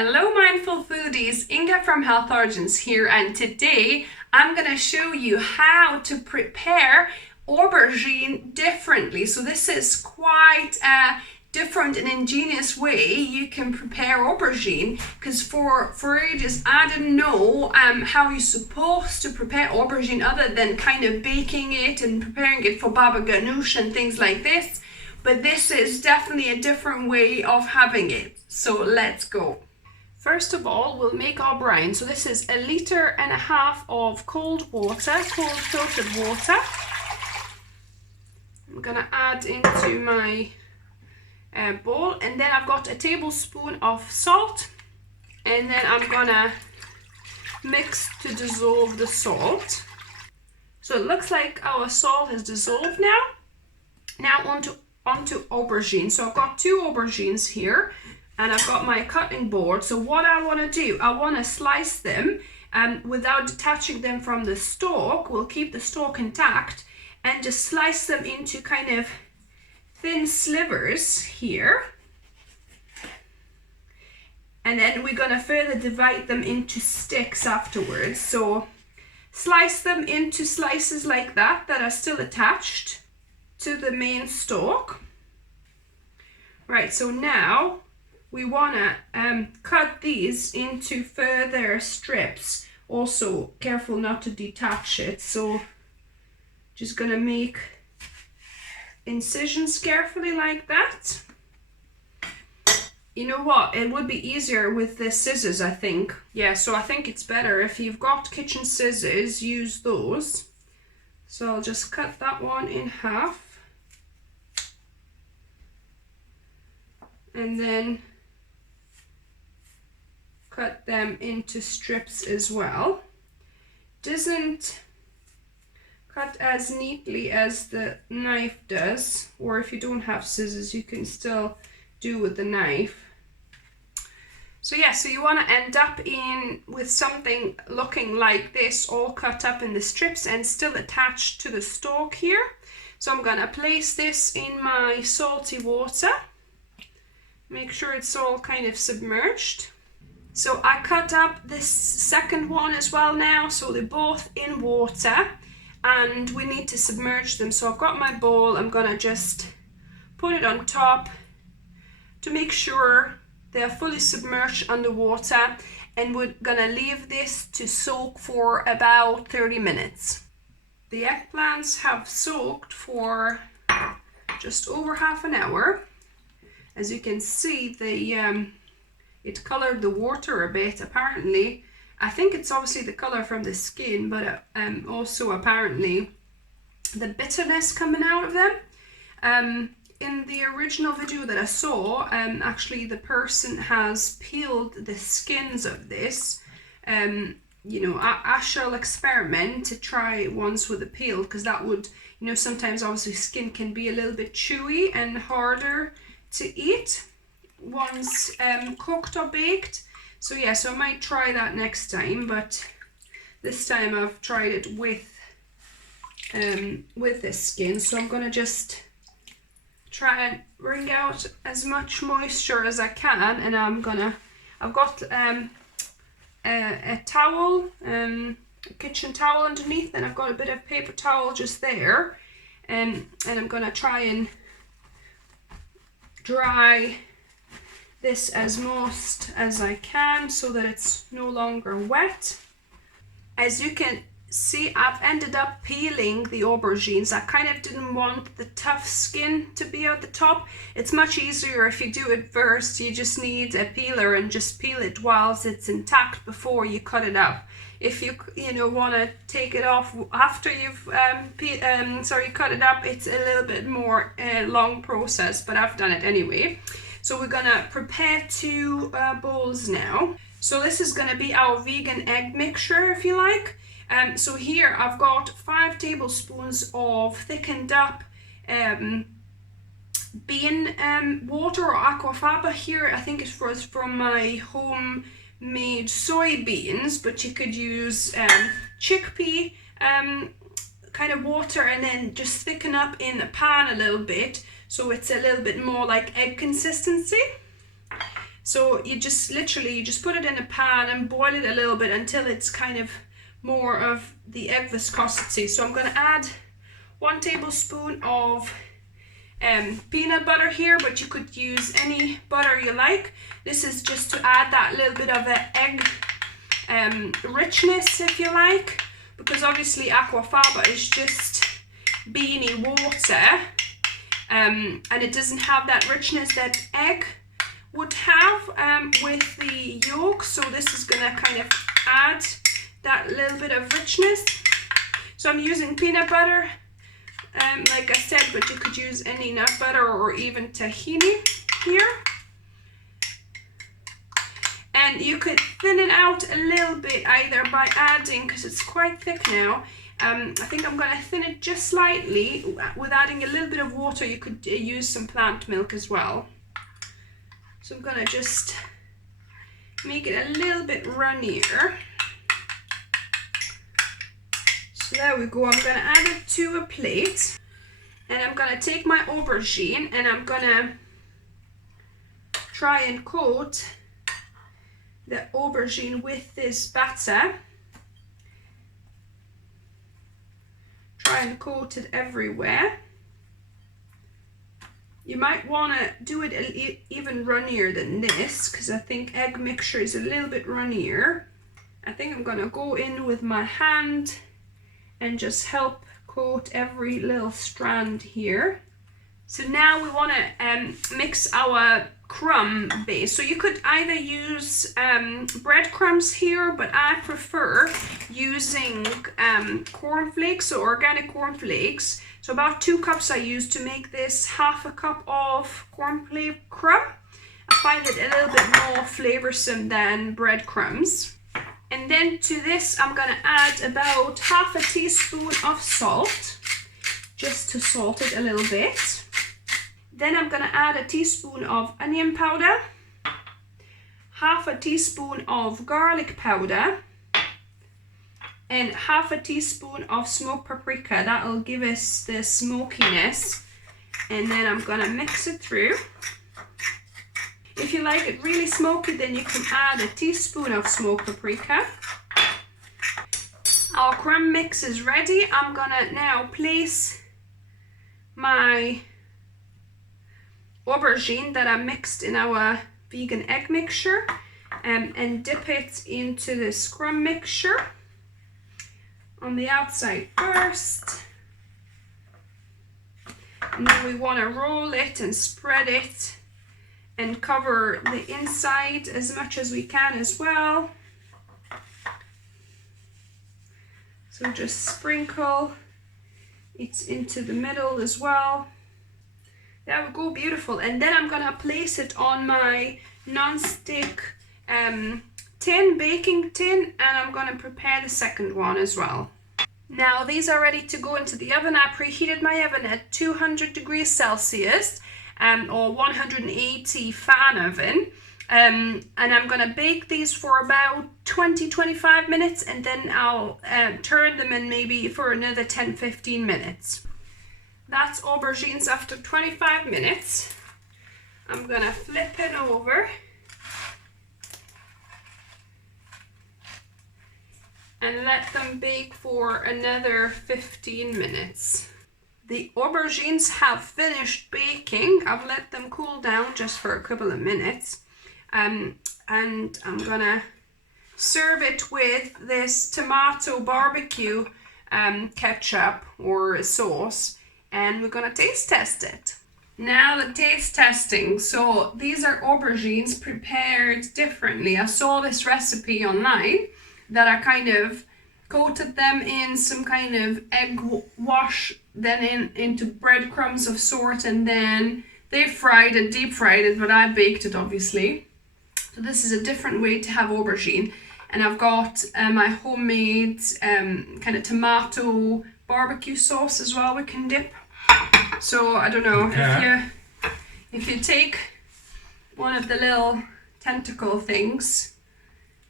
Hello mindful foodies, Inga from Aubergines here, and today I'm going to show you how to prepare aubergine differently. So this is quite a different and ingenious way you can prepare aubergine, because for ages I didn't know how you're supposed to prepare aubergine other than kind of baking it and preparing it for baba ganoush and things like this. But this is definitely a different way of having it. So let's go. First of all, we'll make our brine. So this is 1.5 liters of cold water, cold filtered water. I'm gonna add into my bowl, and then I've got a tablespoon of salt, and then I'm gonna mix to dissolve the salt. So it looks like our salt has dissolved now. Now onto aubergine. So I've got 2 aubergines here, and I've got my cutting board. So what I want to do, I want to slice them without detaching them from the stalk. We'll keep the stalk intact and just slice them into kind of thin slivers here. And then we're going to further divide them into sticks afterwards. So slice them into slices like that are still attached to the main stalk. Right, so now we want to cut these into further strips. Also careful not to detach it, so just gonna make incisions carefully like that. You know what, it would be easier with the scissors, I think. Yeah, so I think it's better if you've got kitchen scissors, use those. So I'll just cut that one in half. And then cut them into strips as well. Doesn't cut as neatly as the knife does, or if you don't have scissors you can still do with the knife. So yeah, so you want to end up with something looking like this, all cut up in the strips and still attached to the stalk here. So I'm gonna place this in my salty water. Make sure it's all kind of submerged. So I cut up this second one as well now, so they're both in water and we need to submerge them. So I've got my bowl, I'm gonna just put it on top to make sure they're fully submerged underwater, and we're gonna leave this to soak for about 30 minutes. The eggplants have soaked for just over half an hour. As you can see, it colored the water a bit, apparently. I think it's obviously the color from the skin, but also apparently the bitterness coming out of them. In the original video that I saw, actually the person has peeled the skins of this. You know, I shall experiment to try once with the peel, because that would, you know, sometimes obviously skin can be a little bit chewy and harder to eat once cooked or baked. So yeah, so I might try that next time, but this time I've tried it with the skin. So I'm gonna just try and wring out as much moisture as I can, and I've got a towel, a kitchen towel underneath, and I've got a bit of paper towel just there, and I'm gonna try and dry this as most as I can so that it's no longer wet. As you can see, I've ended up peeling the aubergines. I kind of didn't want the tough skin to be at the top. It's much easier if you do it first. You just need a peeler and just peel it whilst it's intact before you cut it up. If you want to take it off after you've cut it up, it's a little bit more long process, but I've done it anyway. So we're gonna prepare 2 bowls now. So this is gonna be our vegan egg mixture, if you like. So here I've got 5 tablespoons of thickened up bean water, or aquafaba. Here I think it's from my homemade soybeans, but you could use chickpea kind of water, and then just thicken up in the pan a little bit so it's a little bit more like egg consistency. So you just literally, you just put it in a pan and boil it a little bit until it's kind of more of the egg viscosity. So I'm going to add 1 tablespoon of peanut butter here, but you could use any butter you like. This is just to add that little bit of an egg richness, if you like, because obviously aquafaba is just beany water, and it doesn't have that richness that egg would have with the yolk. So this is gonna kind of add that little bit of richness. So I'm using peanut butter, like I said, but you could use any nut butter or even tahini here. And you could thin it out a little bit either by adding, because it's quite thick now, I think I'm going to thin it just slightly with adding a little bit of water. You could use some plant milk as well. So I'm going to just make it a little bit runnier. So there we go. I'm going to add it to a plate, and I'm going to take my aubergine and I'm going to try and coat the aubergine with this batter. Try and coat it everywhere. You might want to do it even runnier than this, because I think egg mixture is a little bit runnier. I think I'm going to go in with my hand and just help coat every little strand here. So now we want to mix our crumb base. So you could either use breadcrumbs here, but I prefer using cornflakes, so organic cornflakes. So about 2 cups I use to make this, 1/2 cup of cornflake crumb. I find it a little bit more flavorsome than breadcrumbs. And then to this I'm going to add about 1/2 teaspoon of salt, just to salt it a little bit. Then I'm going to add 1 teaspoon of onion powder, 1/2 teaspoon of garlic powder, and 1/2 teaspoon of smoked paprika. That'll give us the smokiness. And then I'm going to mix it through. If you like it really smoky, then you can add 1 teaspoon of smoked paprika. Our crumb mix is ready. I'm going to now place my aubergine that I mixed in our vegan egg mixture and dip it into this crumb mixture on the outside first. And then we want to roll it and spread it and cover the inside as much as we can as well. So just sprinkle it into the middle as well. There we go, beautiful. And then I'm gonna place it on my non-stick baking tin, and I'm gonna prepare the second one as well. Now these are ready to go into the oven. I preheated my oven at 200 degrees Celsius or 180 fan oven. And I'm gonna bake these for about 20-25 minutes, and then I'll turn them in maybe for another 10-15 minutes. That's aubergines after 25 minutes. I'm gonna flip it over and let them bake for another 15 minutes. The aubergines have finished baking. I've let them cool down just for a couple of minutes. And I'm gonna serve it with this tomato barbecue ketchup or sauce, and we're gonna taste test it. Now the taste testing. So these are aubergines prepared differently. I saw this recipe online that I kind of coated them in some kind of egg wash, then into breadcrumbs of sort, and then they fried it, deep fried it, but I baked it obviously. So this is a different way to have aubergine. And I've got my homemade kind of tomato barbecue sauce as well we can dip. So I don't know, if you take one of the little tentacle things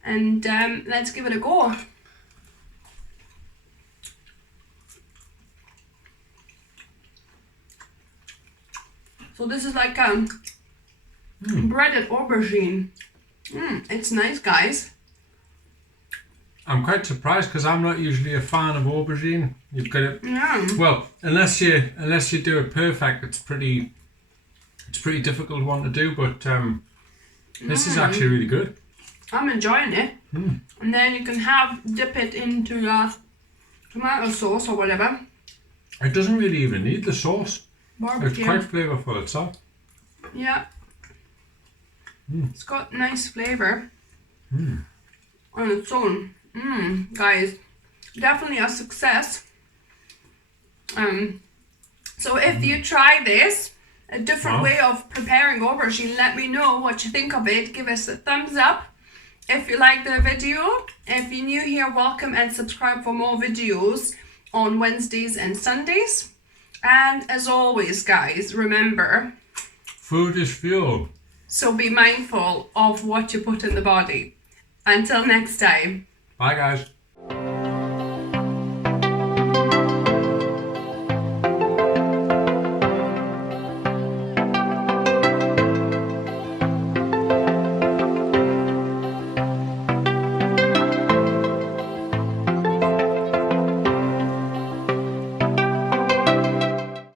and let's give it a go. So this is like breaded aubergine. It's nice, guys. I'm quite surprised because I'm not usually a fan of aubergine. You've got it. Yeah. Well, unless you do it perfect, it's pretty difficult one to do. But this is actually really good. I'm enjoying it. And then you can dip it into tomato sauce or whatever. It doesn't really even need the sauce. Barbecue. It's quite flavourful itself. Yeah. It's got nice flavour on its own. Guys, definitely a success. So if you try this, a different way of preparing aubergine, let me know what you think of it. Give us a thumbs up if you like the video. If you're new here, welcome and subscribe for more videos on Wednesdays and Sundays. And as always, guys, remember, food is fuel. So be mindful of what you put in the body. Until next time. Bye, guys.